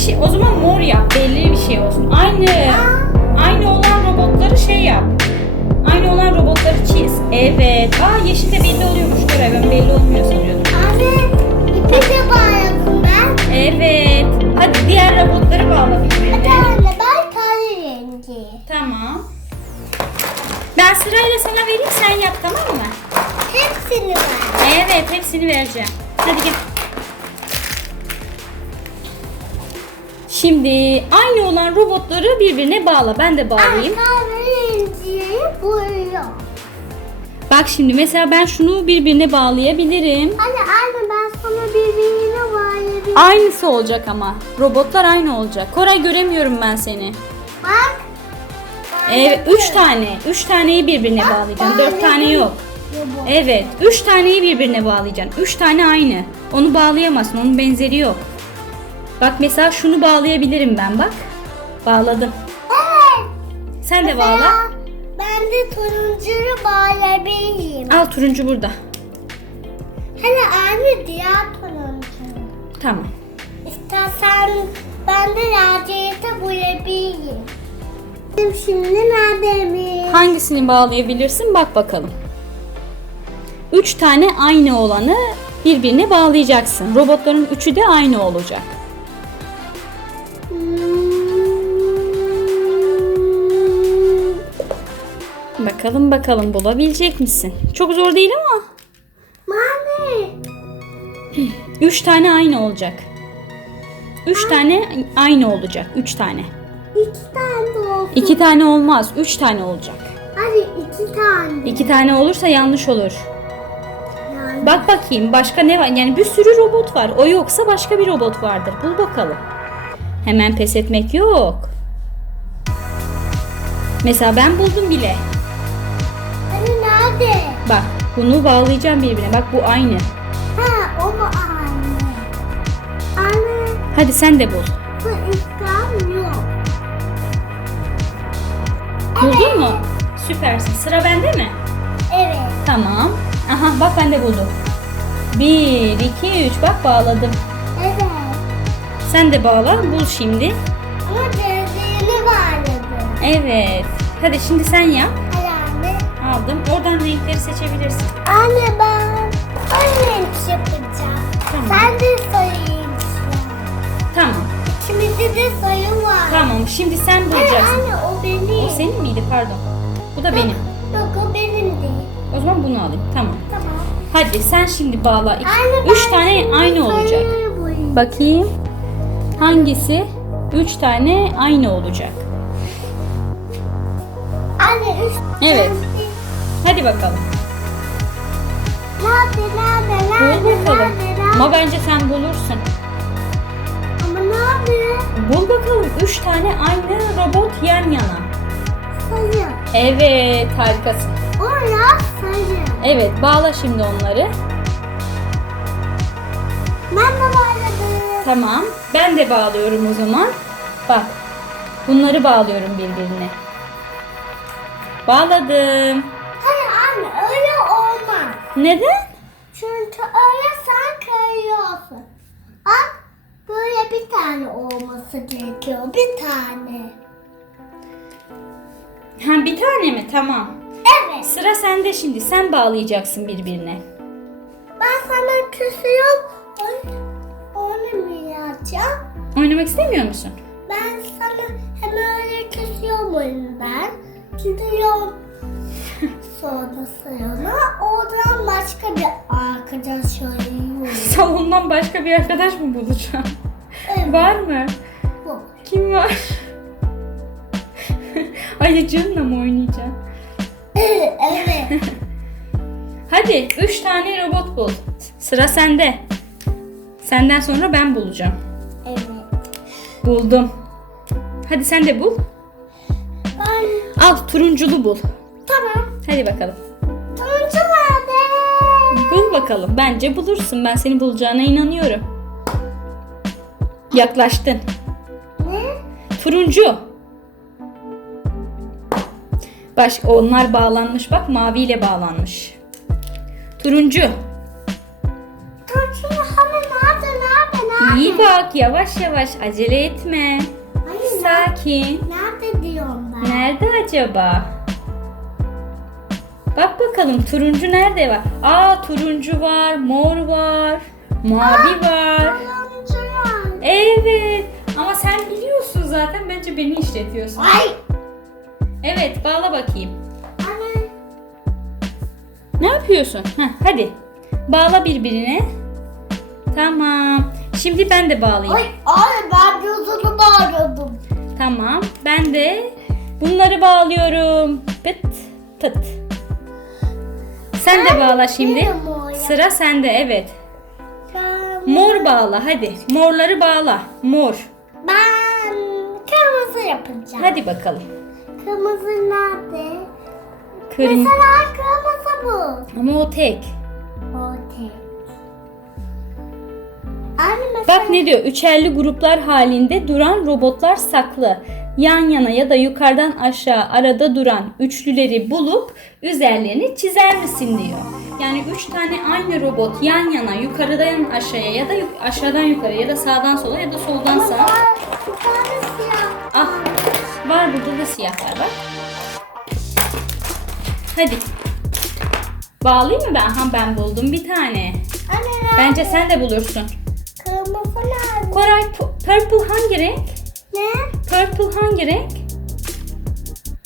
Yeşil o zaman mor yap. Belli bir şey olsun. Aynı aynı olan robotları şey yap. Aynı olan robotları çiz. Evet. Aa yeşil de belli oluyormuş. Dur ben belli olmuyor sanıyordum. İpi de bağladım ben. Evet. Hadi diğer robotları bağla Hadi birbirine. anne ben rengi. Tamam. Ben sırayla sana vereyim sen yap tamam mı? Hepsini ver. Evet hepsini vereceğim. Hadi gel. Şimdi aynı olan robotları birbirine bağla. Ben de bağlayayım. Boyuyor. Bak şimdi mesela ben şunu birbirine bağlayabilirim. Anne anne ben sana birbirine bağlayabilirim. Aynısı olacak ama. Robotlar aynı olacak. Koray göremiyorum ben seni. Bak. Evet, üç tane. Üç taneyi birbirine bağlayacaksın. Dört tane yok. Evet, üç taneyi birbirine bağlayacaksın. Üç tane aynı. Onu bağlayamazsın, onun benzeri yok. Bak mesela şunu bağlayabilirim ben bak. Bağladım. Evet. Sen de bağla. Mesela Ben de turuncuyu bağlayabilirim. Al turuncu burada. Hani anne diğer turuncu. Tamam. İstersen ben de laciverte boyayabilirim. Şimdi nerede mi? Hangisini bağlayabilirsin bak bakalım. Üç tane aynı olanı birbirine bağlayacaksın. Robotların üçü de aynı olacak. Bakalım bakalım bulabilecek misin? Çok zor değil ama. Mami. Üç tane aynı olacak. Üç tane aynı olacak. Üç tane. İki tane olsun. İki tane olmaz. Üç tane olacak. Hadi iki tane. İki tane olursa yanlış olur. Yani. Bak bakayım başka ne var? Yani bir sürü robot var. O yoksa başka bir robot vardır. Bul bakalım. Hemen pes etmek yok. Mesela ben buldum bile. Bak bunu bağlayacağım birbirine. Bak bu aynı. Ha o mu anne? Anne Hadi sen de bul. bu İslam yok. Buldun mu? Süpersin. Sıra bende mi? Evet. Tamam. Aha bak ben de buldum. Bir, iki, üç. Bak bağladım. Evet. Sen de bağla. Bul şimdi. Ama gözlerini bağladı. Evet. Hadi şimdi sen yap. Aldım. Oradan renkleri seçebilirsin. Anne ben orange yapacağım. Tamam. Sen de sayayım. Tamam. İkimizde de sayı var. Tamam. Şimdi sen bulacaksın. anne o benim. O senin miydi? Pardon. Bu da benim. Yok o benim değil. O zaman bunu alayım. Tamam. Tamam. Hadi sen şimdi bağla. İki- Anne üç tane aynı olacak. Bakayım. Hangisi? Üç tane aynı olacak. Anne üç Evet. Hadi bakalım. Nerede nerede Bul nerede bakalım. nerede nerede? Ama bence sen bulursun. Ama nerede? Bul bakalım. Üç tane aynı robot yan yana. Sayı. Evet harikasın. Oraya sayı. Evet bağla şimdi onları. Ben de bağladım. Tamam. Ben de bağlıyorum o zaman. Bak. Bunları bağlıyorum birbirine. Bağladım. Anne öyle olmaz. Neden? Çünkü öyle sen kayıyorsun. Bak böyle bir tane olması gerekiyor. Bir tane. Ha bir tane mi? Tamam. Evet. Sıra sende şimdi. Sen bağlayacaksın birbirine. Ben sana küsüyorum. Oy- Oynamayacağım. Oynamak istemiyor musun? Ben sana hem öyle küsüyorum oyundan. Gidiyorum. Sonra sonra oradan başka bir arkadaş arıyorum. Salondan başka bir arkadaş mı bulacağım? Evet. Var mı? Bu. Kim var? Ayıcığınla mı oynayacaksın? evet. Hadi üç tane robot bul. Sıra sende. Senden sonra ben bulacağım. Evet. Buldum. Hadi sen de bul. Ben Al turunculu bul. tamam. Hadi bakalım. Turuncu nerede? Bul bakalım. Bence bulursun. Ben seni bulacağına inanıyorum. Yaklaştın. Ne? Turuncu. Baş, onlar bağlanmış. Bak maviyle bağlanmış. Turuncu. Turuncu hani nerede nerede nerede? İyi bak yavaş yavaş acele etme. Anne Sakin. nerede diyorum ben? Nerede acaba? Bak bakalım turuncu nerede var? Aa turuncu var, mor var, mavi var. Turuncu yani. Evet. Ama sen biliyorsun zaten bence beni işletiyorsun. Ay. Evet bağla bakayım. Anne. Ne yapıyorsun? Heh, hadi. Bağla birbirine. Tamam. Şimdi ben de bağlayayım. Ay, ay ben gözünü bağladım. Tamam. Ben de bunları bağlıyorum. Pıt pıt. Sen de bağla şimdi. Sıra sende evet. Mor bağla hadi. Morları bağla. Mor. ben kırmızı yapacağım. Hadi bakalım. Kırmızı nerede? Kırm Mesela kırmızı bu. Ama o tek. O tek. Anne mesela. Bak ne diyor? Üçerli gruplar halinde duran robotlar saklı. Yan yana ya da yukarıdan aşağı arada duran üçlüleri bulup üzerlerini çizer misin diyor. Yani üç tane aynı robot yan yana yukarıdan aşağıya ya da aşağıdan yukarı ya da sağdan sola ya da soldan Ama sağa. tane siyah. Ah var burada da siyahlar var. Hadi. Bağlayayım mı ben? Ha ben buldum bir tane. Anne? Bence sen de bulursun. Kırmızı nerede? Koray pu- purple hangi renk? Ne? Purple hangi renk?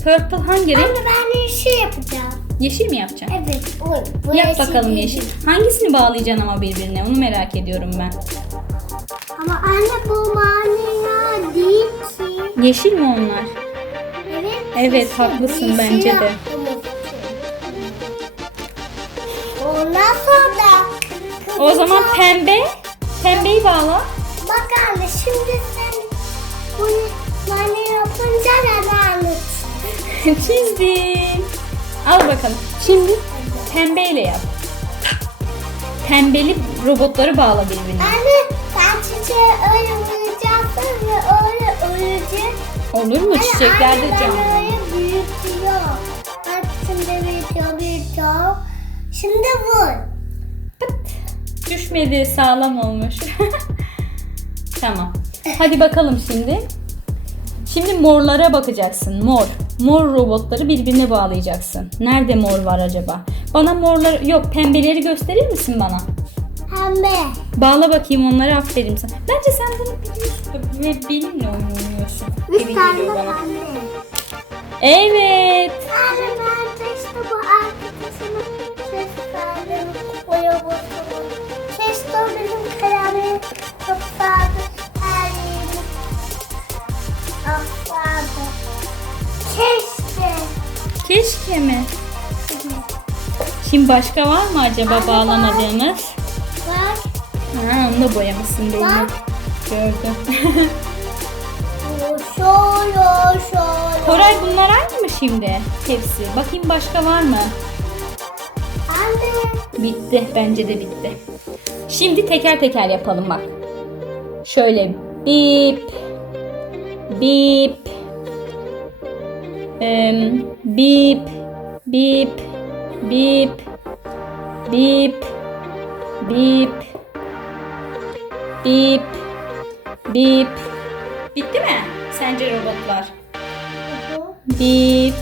Purple hangi renk? Anne ben yeşil yapacağım. Yeşil mi yapacaksın? Evet. Oy, bu Yap bakalım yeşil. Hangisini bağlayacaksın ama birbirine? Onu merak ediyorum ben. Ama anne bu manina değil ki. Yeşil mi onlar? Evet. Evet, yeşil. haklısın Yeşil bence de. Ondan sonra O zaman pembe. Pembeyi bağla. Bak anne şimdi neden anlat? Çizdin. Al bakalım. Şimdi pembeyle yap. Pembeli robotları bağla birbirine. Anne sen çiçeği öyle vuracaksın ve öyle ölecek. Olur mu? Çiçekler de canlı. Ben öyle büyütüyor. Bak şimdi büyütüyor büyütüyor. Şimdi vur. Düşmedi. Sağlam olmuş. tamam. Hadi bakalım şimdi. Şimdi morlara bakacaksın. Mor. Mor robotları birbirine bağlayacaksın. Nerede mor var acaba? Bana morlar yok pembeleri gösterir misin bana? Pembe. Bağla bakayım onları aferin sana. Bence sen bunu biliyorsun ve benimle oynuyorsun. Üç tane pembe. Evet. Anne Keşke mi? Şimdi başka var mı acaba Anne, bağlamadığımız? Bak. Ha, onu da boyamışsın belli. Bak. Gördüm. Şöyle şöyle. Koray bunlar aynı mı şimdi? Hepsi. Bakayım başka var mı? Anne. Bitti. Bence de bitti. Şimdi teker teker yapalım bak. Şöyle bip bip em, bip bip bip bip bip bip bip Bitti mi? Sence robotlar? Bip.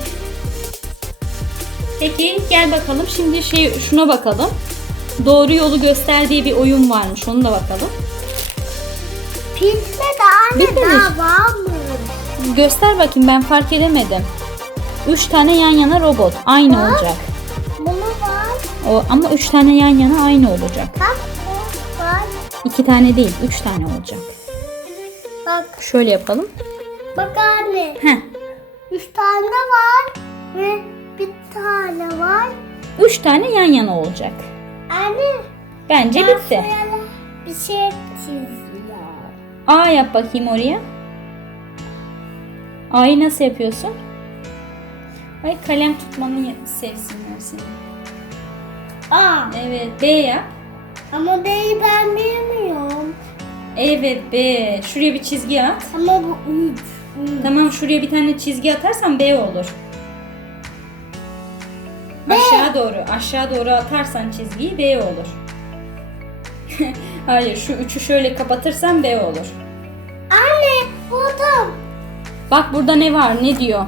Peki gel bakalım. Şimdi şey şuna bakalım. Doğru yolu göster diye bir oyun varmış. Onu da bakalım. Bitmedi anne Bitmemiş. daha var mı? Göster bakayım ben fark edemedim. Üç tane yan yana robot. Aynı Bak. olacak. Bunu var. O, ama üç tane yan yana aynı olacak. Bak bu var. İki tane değil. Üç tane olacak. Bak. Şöyle yapalım. Bak anne. Heh. Üç tane var ve bir tane var. Üç tane yan yana olacak. Anne. Bence ben bitti. Bir şey çiziyor. A yap bakayım oraya. A'yı nasıl yapıyorsun? Ay kalem tutmanı sevsinler seni. Aa. Evet B yap. Ama B'yi ben bilmiyorum. Evet B. Şuraya bir çizgi at. Ama bu üç. üç. Tamam şuraya bir tane çizgi atarsan B olur. Aşağı doğru. Aşağı doğru atarsan çizgiyi B olur. Hayır şu üçü şöyle kapatırsam B olur. Anne buldum. Bak burada ne var ne diyor.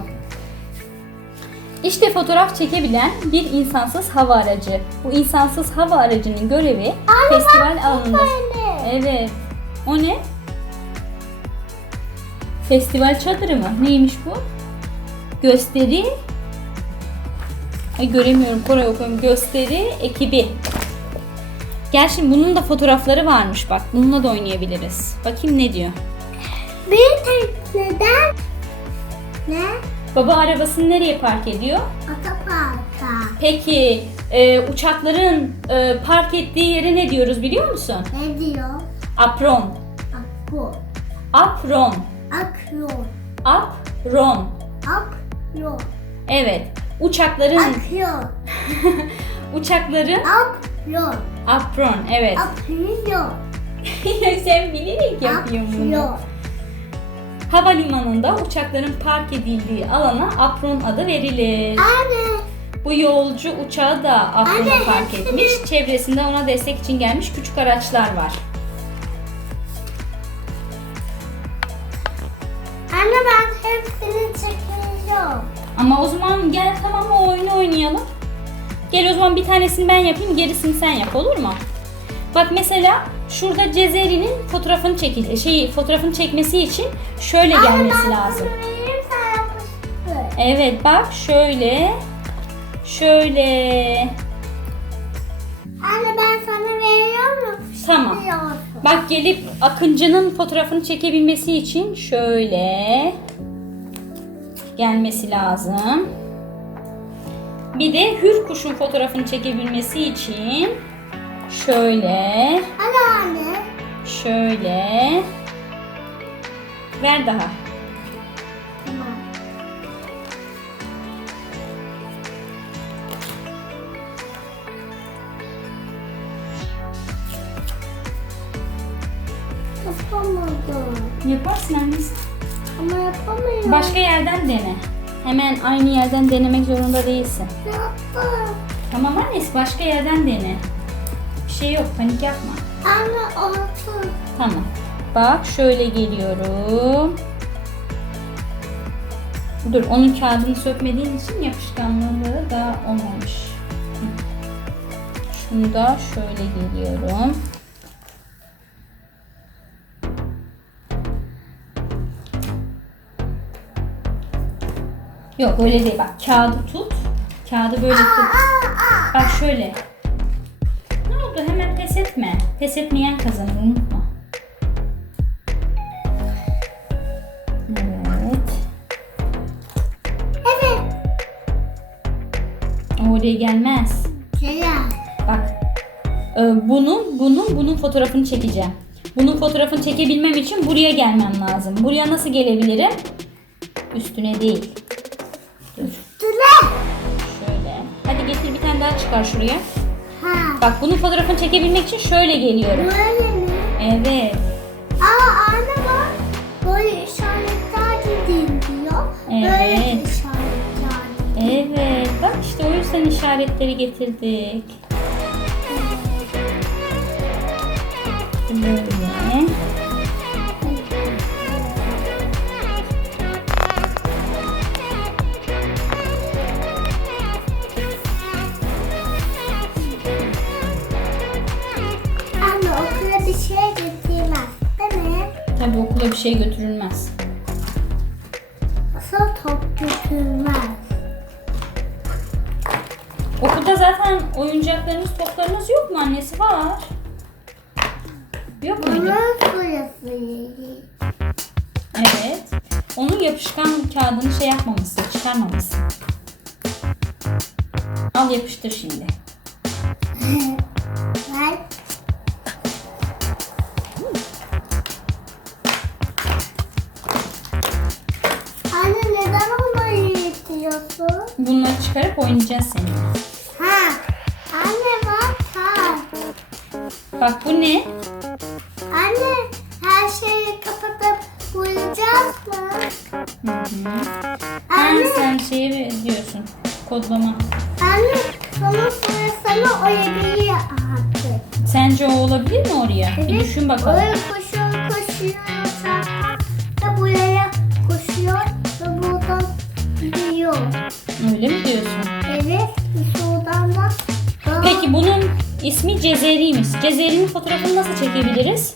İşte fotoğraf çekebilen bir insansız hava aracı. Bu insansız hava aracının görevi festival alanında. Evet. O ne? Festival çadırı mı? Neymiş bu? Gösteri. Ay göremiyorum. Koray okuyorum. Gösteri ekibi. Gel şimdi bunun da fotoğrafları varmış bak. Bununla da oynayabiliriz. Bakayım ne diyor. Bir tekneden ne? Baba arabasını nereye park ediyor? Otoparka. Peki e, uçakların e, park ettiği yere ne diyoruz biliyor musun? Ne diyor? Apron. Akro. Apron. Akro. Apron. Akro. Evet. Uçakların Akro. uçakların Akro. apron. Evet. Akro. Sen bilerek yapıyorsun bunu. Akro. Havalimanında uçakların park edildiği alana apron adı verilir. Anne. Bu yolcu uçağı da aprona Anne, park hepsini- etmiş. Çevresinde ona destek için gelmiş küçük araçlar var. Anne ben hepsini çekeceğim. Ama o zaman gel tamam o oyunu oynayalım. Gel o zaman bir tanesini ben yapayım, gerisini sen yap olur mu? Bak mesela şurada Cezeri'nin fotoğrafını çekil şey fotoğrafını çekmesi için şöyle gelmesi lazım. Evet bak şöyle şöyle Anne ben sana veriyorum. tamam. Bak gelip Akıncı'nın fotoğrafını çekebilmesi için şöyle gelmesi lazım. Bir de Hürkuş'un fotoğrafını çekebilmesi için şöyle, Anne anne. şöyle ver daha. Tamam. Yapamadım. Yaparsın annesi. Ama yapamıyorum. Başka yerden dene. Hemen aynı yerden denemek zorunda değilsin. Yaptım. Tamam annesi başka yerden dene. Şey yok panik yapma. Anne olsun. Tamam. Bak şöyle geliyorum. Dur onun kağıdını sökmediğin için yapışkanlığı da olmamış. Şunu da şöyle geliyorum. Yok öyle değil bak kağıdı tut. Kağıdı böyle tut. Bak şöyle. Oldu hemen pes etme. Pes etmeyen kazanır unutma. Evet. Evet. Oraya gelmez. Güzel. Bak. e, Bunun, bunun, bunun fotoğrafını çekeceğim. Bunun fotoğrafını çekebilmem için buraya gelmem lazım. Buraya nasıl gelebilirim? Üstüne değil. Dur. Güzel. Şöyle. Hadi getir bir tane daha çıkar şuraya. Bak bunun fotoğrafını çekebilmek için şöyle geliyorum. Böyle mi? Evet. Aa anne bak. Böyle işaretler gideyim diyor. Böyle Evet. işaretler. Evet. Bak işte o yüzden işaretleri getirdik. Böyle. Okula bir şey götürülmez. Asıl top götürmez. Okulda zaten oyuncaklarınız, toplarınız yok mu? Annesi var. Yok muydu? Evet. Onun yapışkan kağıdını şey yapmamışsın, çıkarmamışsın. Al yapıştır şimdi. Ver. Yetiyorsun? Bunları çıkarıp oynayacağız seninle. Ha. Anne bak ha. Bak bu ne? Anne her şeyi kapatıp uyuyacağız mı? Hı hı. Anne. Anne sen şeye diyorsun. Kodlama. Anne sonra sana o yediği. Sen Sence o olabilir mi oraya? Bir düşün bakalım. Oraya ismi Cezeri'ymiş. Cezeri'nin fotoğrafını nasıl çekebiliriz?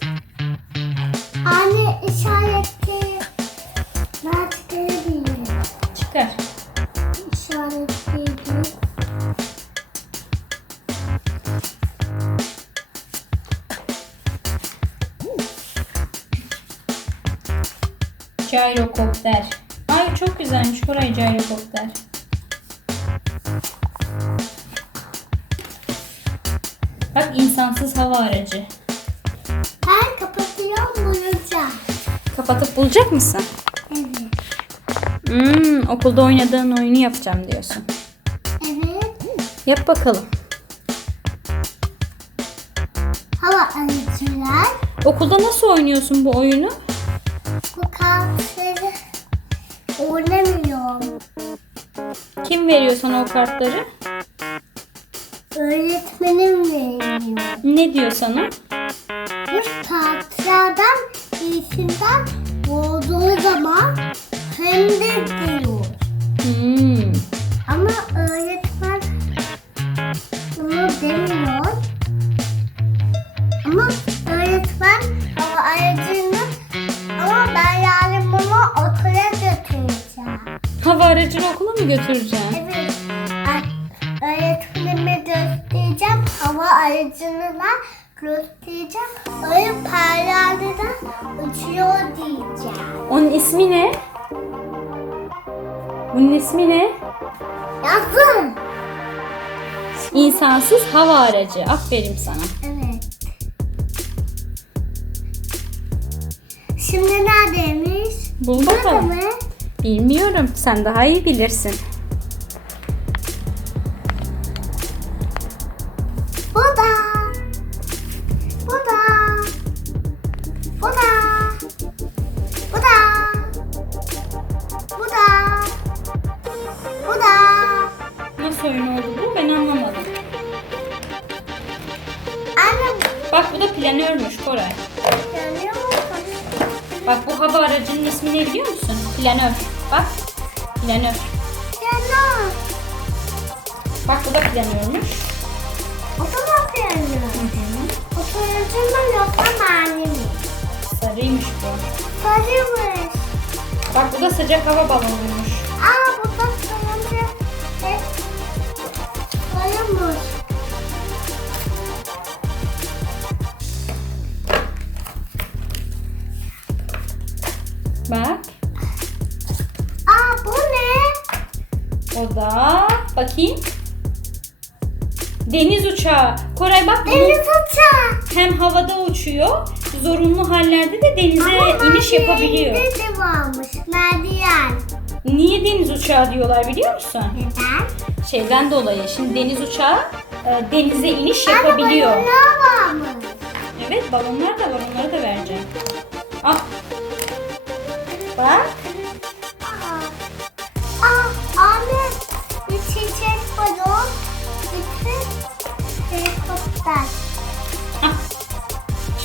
anne işareti nerede değil. Çıkar. İşaretliydi. Gyrokopter. Ay çok güzelmiş Koray gyrokopter. İnsansız hava aracı. Ben kapatıyorum bulacağım. Kapatıp bulacak mısın? Evet. Hmm, okulda oynadığın oyunu yapacağım diyorsun. Evet. Yap bakalım. Hava aracılar. Okulda nasıl oynuyorsun bu oyunu? Bu kartları oynamıyorum. Kim veriyor sana o kartları? Öğretmenim veriyor. Ne diyor sana? Bu kartlardan birisinden olduğu zaman hem de diyor. Hmm. Ama öğretmen bunu demiyor. Ama öğretmen hava aracını ama ben yarın bunu okula götüreceğim. Hava aracını okula mı götüreceksin? Evet. Hava aracını da göstereceğim. Öyle parlarda da uçuyor diyeceğim. Onun ismi ne? Bunun ismi ne? Yazın. İnsansız hava aracı. Aferin sana. Evet. Şimdi neredeymiş? Bul bakalım. mı? Bilmiyorum. Sen daha iyi bilirsin. Bu da planörmüş Koray. Bak bu hava aracının ismi ne biliyor musun? Planör. Bak. Planör. Yana. Bak bu da planörmüş. O da mı görüyor? Oturucunun yoksa mani mi? Sarıymış bu. Sarıymış. Bak bu da sıcak hava balonuymuş. Bakayım. Deniz uçağı. Koray bak bu Deniz uçağı. hem havada uçuyor. Zorunlu hallerde de denize Ama iniş yapabiliyor. merdivende de varmış. Merdiven. Niye deniz uçağı diyorlar biliyor musun? Neden? Şeyden dolayı. Şimdi deniz uçağı e, denize iniş yapabiliyor. balonlar varmış. Evet balonlar da var. Onları da vereceğim. Al. Bak.